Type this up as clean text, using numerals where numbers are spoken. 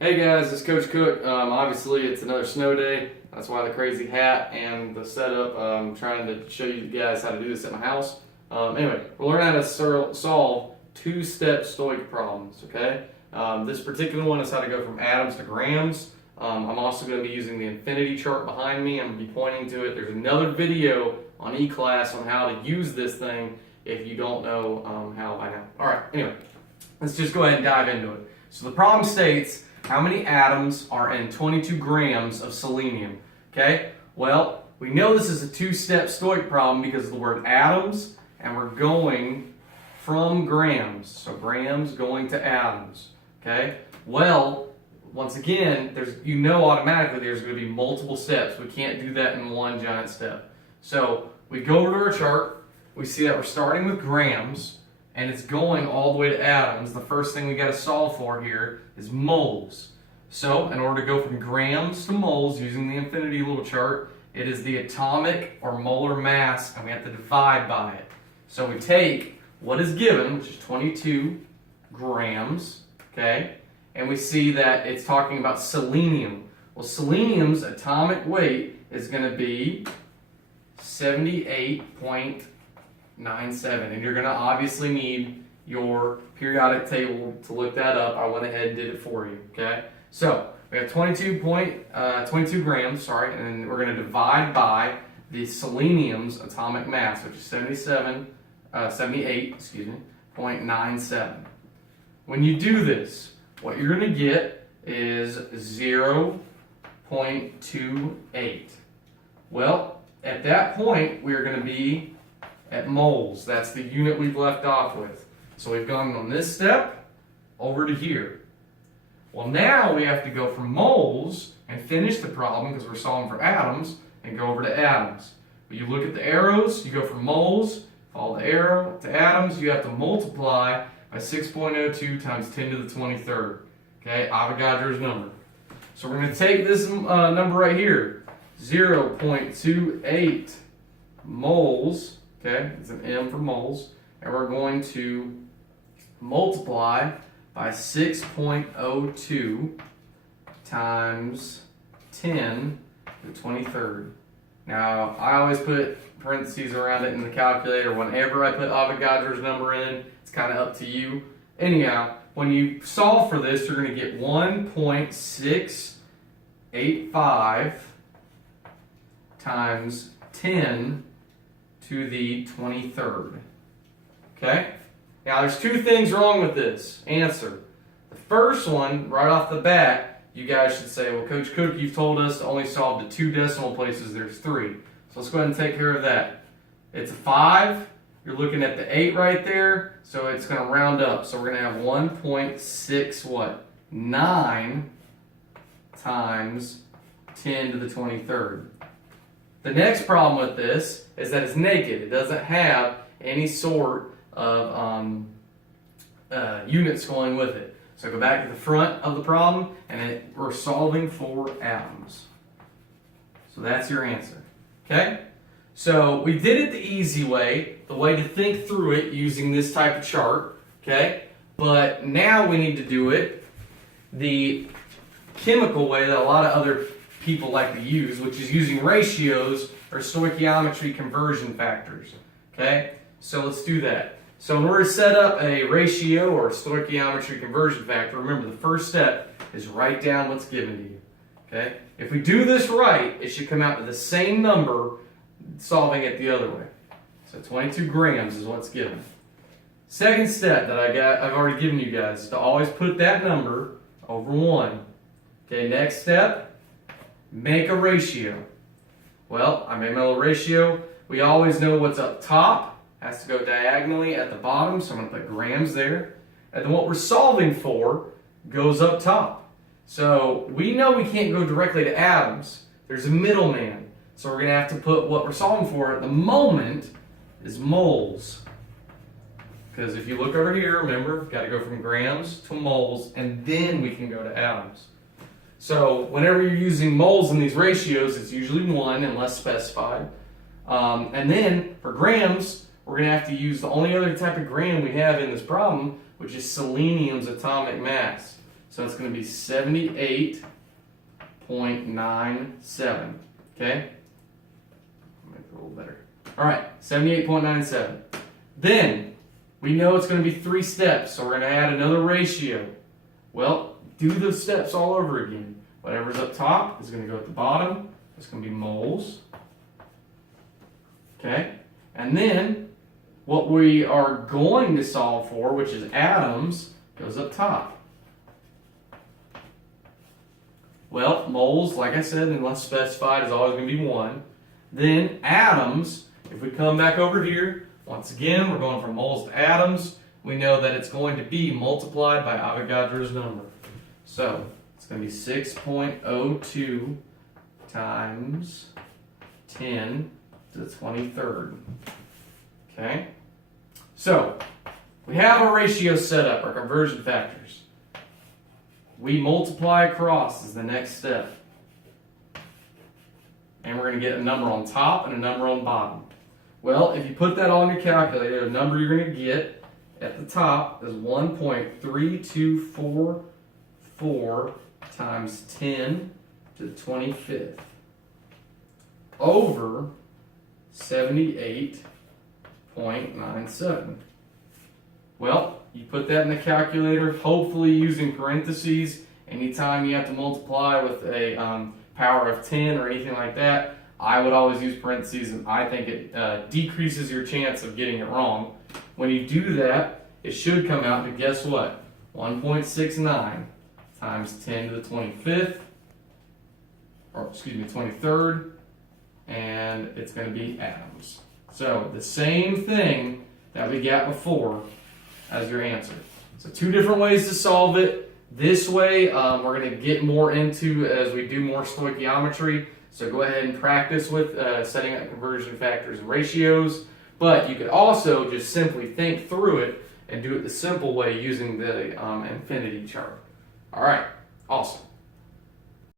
Hey guys, it's Coach Cook. Obviously, it's another snow day. That's why the crazy hat and the setup. I'm trying to show you guys how to do this at my house. Anyway, we'll learn how to solve two-step Stoic problems, okay? This particular one is how to go from atoms to grams. I'm also going to be using the infinity chart behind me. I'm going to be pointing to it. There's another video on eClass on how to use this thing if you don't know how by now. All right, anyway, let's just go ahead and dive into it. So the problem states, how many atoms are in 22 grams of selenium? Okay, well, we know this is a two-step Stoic problem because of the word atoms, and we're going from grams. So grams going to atoms. Okay, well, once again, automatically there's going to be multiple steps. We can't do that in one giant step. So we go over to our chart. We see that we're starting with grams, and it's going all the way to atoms. The first thing we got to solve for here is moles. So in order to go from grams to moles using the infinity little chart, it is the atomic or molar mass, and we have to divide by it. So we take what is given, which is 22 grams, okay, and we see that it's talking about selenium. Well, selenium's atomic weight is going to be 78.97, and you're going to obviously need your periodic table to look that up. I went ahead and did it for you, okay? So we have 22 grams, and we're going to divide by the selenium's atomic mass, which is 78.97. When you do this, what you're going to get is 0.28. Well, at that point, we're going to be at moles. That's the unit we've left off with. So we've gone on this step over to here. Well, now we have to go from moles and finish the problem because we're solving for atoms and go over to atoms. But you look at the arrows, you go from moles, follow the arrow to atoms, you have to multiply by 6.02 times 10 to the 23rd. Okay, Avogadro's number. So we're going to take this number right here, 0.28 moles, okay, it's an M for moles, and we're going to multiply by 6.02 times 10 to the 23rd. Now, I always put parentheses around it in the calculator whenever I put Avogadro's number in. It's kind of up to you. Anyhow, when you solve for this, you're going to get 1.685 times 10 to the 23rd. Okay? Now, there's two things wrong with this answer. The first one, right off the bat, you guys should say, well, Coach Cook, you've told us to only solve the two decimal places. There's three. So let's go ahead and take care of that. It's a 5. You're looking at the 8 right there, so it's going to round up. So we're going to have 1.9 times 10 to the 23rd. The next problem with this is that it's naked. It doesn't have any sort of units going with it. So go back to the front of the problem, and we're solving for atoms. So that's your answer. Okay? So we did it the easy way, the way to think through it using this type of chart. Okay? But now we need to do it the chemical way that a lot of other people like to use, which is using ratios or stoichiometry conversion factors. Okay? So let's do that. So in order to set up a ratio or stoichiometry conversion factor, remember the first step is write down what's given to you. Okay? If we do this right, it should come out to the same number solving it the other way. So 22 grams is what's given. Second step that I've already given you guys is to always put that number over 1. Okay, next step, make a ratio. Well, I made my little ratio. We always know what's up top has to go diagonally at the bottom, so I'm going to put grams there. And then what we're solving for goes up top. So we know we can't go directly to atoms. There's a middleman. So we're going to have to put what we're solving for at the moment is moles. Because if you look over here, remember, we've got to go from grams to moles, and then we can go to atoms. So whenever you're using moles in these ratios, it's usually 1 unless specified. And then for grams, we're going to have to use the only other type of gram we have in this problem, which is selenium's atomic mass. So it's going to be 78.97. Okay? Make it a little better. All right, 78.97. Then we know it's going to be 3 steps, so we're going to add another ratio. Well, do those steps all over again. Whatever's up top is going to go at the bottom. It's going to be moles. Okay? And then what we are going to solve for, which is atoms, goes up top. Well, moles, like I said, unless specified, is always going to be 1. Then atoms, if we come back over here, once again, we're going from moles to atoms. We know that it's going to be multiplied by Avogadro's number. So it's going to be 6.02 times 10 to the 23rd. Okay? So we have our ratios set up, our conversion factors. We multiply across is the next step. And we're going to get a number on top and a number on bottom. Well, if you put that all in your calculator, the number you're going to get at the top is 1.3244 times 10 to the 25th over 78.97. Well, you put that in the calculator, hopefully using parentheses. Anytime you have to multiply with a power of 10 or anything like that, I would always use parentheses, and I think it decreases your chance of getting it wrong. When you do that, it should come out to, guess what? 1.69 times 10 to the 25th, or excuse me, 23rd, and it's going to be atoms. So the same thing that we got before as your answer. So 2 different ways to solve it. This way, we're going to get more into as we do more stoichiometry. So go ahead and practice with setting up conversion factors and ratios. But you could also just simply think through it and do it the simple way using the infinity chart. All right, awesome.